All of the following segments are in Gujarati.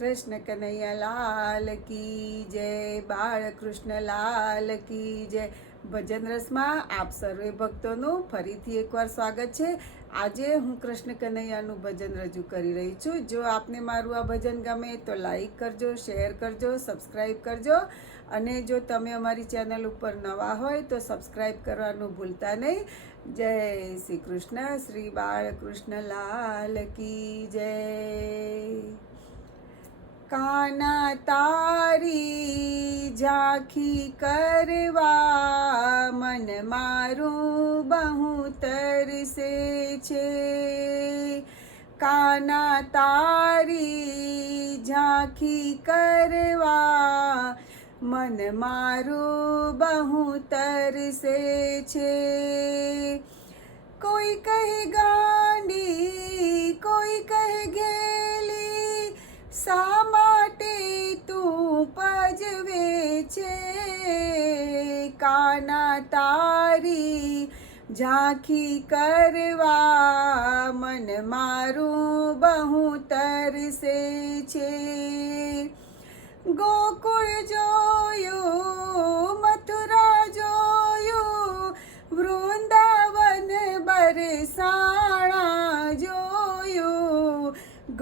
કૃષ્ણ કનૈયા લાલ કી જય બાળકૃષ્ણ લાલ કી જય. ભજન રસમાં આપ સર્વે ભક્તોનું ફરીથી એકવાર સ્વાગત છે. આજે હું કૃષ્ણ કનૈયાનું ભજન રજૂ કરી રહી છું. જો આપને મારું આ ભજન ગમે તો લાઈક કરજો, શેર કરજો સબસ્ક્રાઈબ કરજો. અને જો તમે અમારી ચેનલ ઉપર નવા હોય તો સબસ્ક્રાઈબ કરવાનું ભૂલતા નહીં. જય શ્રી કૃષ્ણ. શ્રી બાળકૃષ્ણ લાલ કી જય. કાના તારી ઝાંખી કરવા મન મારું બહુ તરસે છે. કાના તારી ઝાંખી કરવા મન મારું બહુ તરસે છે. કોઈ કહે ગાંડી કાના તારી ઝાંખી કરવા મન મારું બહુ તરસે છે. ગોકુળ જોયું, મથુરા જોયું, વૃંદાવન બરસાણા જોયું,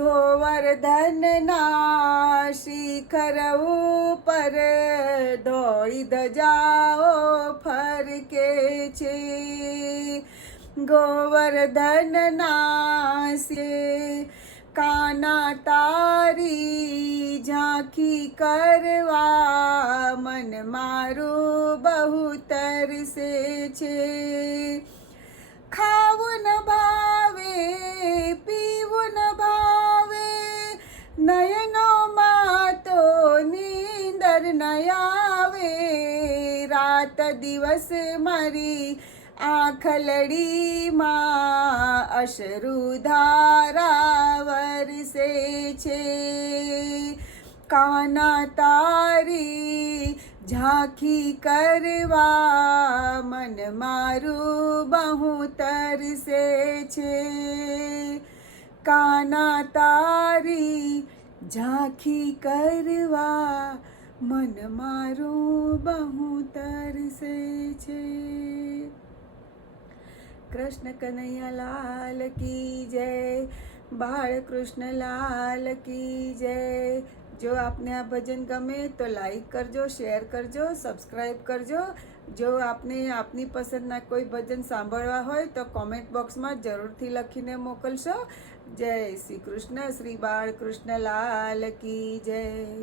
ગોવર્ધનના શિખર ઉપર દોડી ધજાઓ ફરકે છે. ગોવર્ધનના સે કાના તારી ઝાંખી કરવા મન મારું બહુ તરસે છે. ન આવે, રાત દિવસ મારી આંખ લડીમાં ધારા વરસે છે. કાના તારી ઝાંખી કરવા મન મારું બહુ તરસે છે. કાના તારી ઝાંખી કરવા મન મારું બહુ તરસે છે. કૃષ્ણ કનૈયા લાલ કી જય બાળકૃષ્ણ લાલ કી જય. જો આપને આ ભજન ગમે તો લાઈક કરજો શેર કરજો સબસ્ક્રાઈબ કરજો. જો આપને આપની પસંદના કોઈ ભજન સાંભળવા હોય તો કોમેન્ટ બોક્સમાં જરૂરથી લખીને મોકલશો. જય શ્રી કૃષ્ણ, શ્રી બાળકૃષ્ણ લાલ કી જય.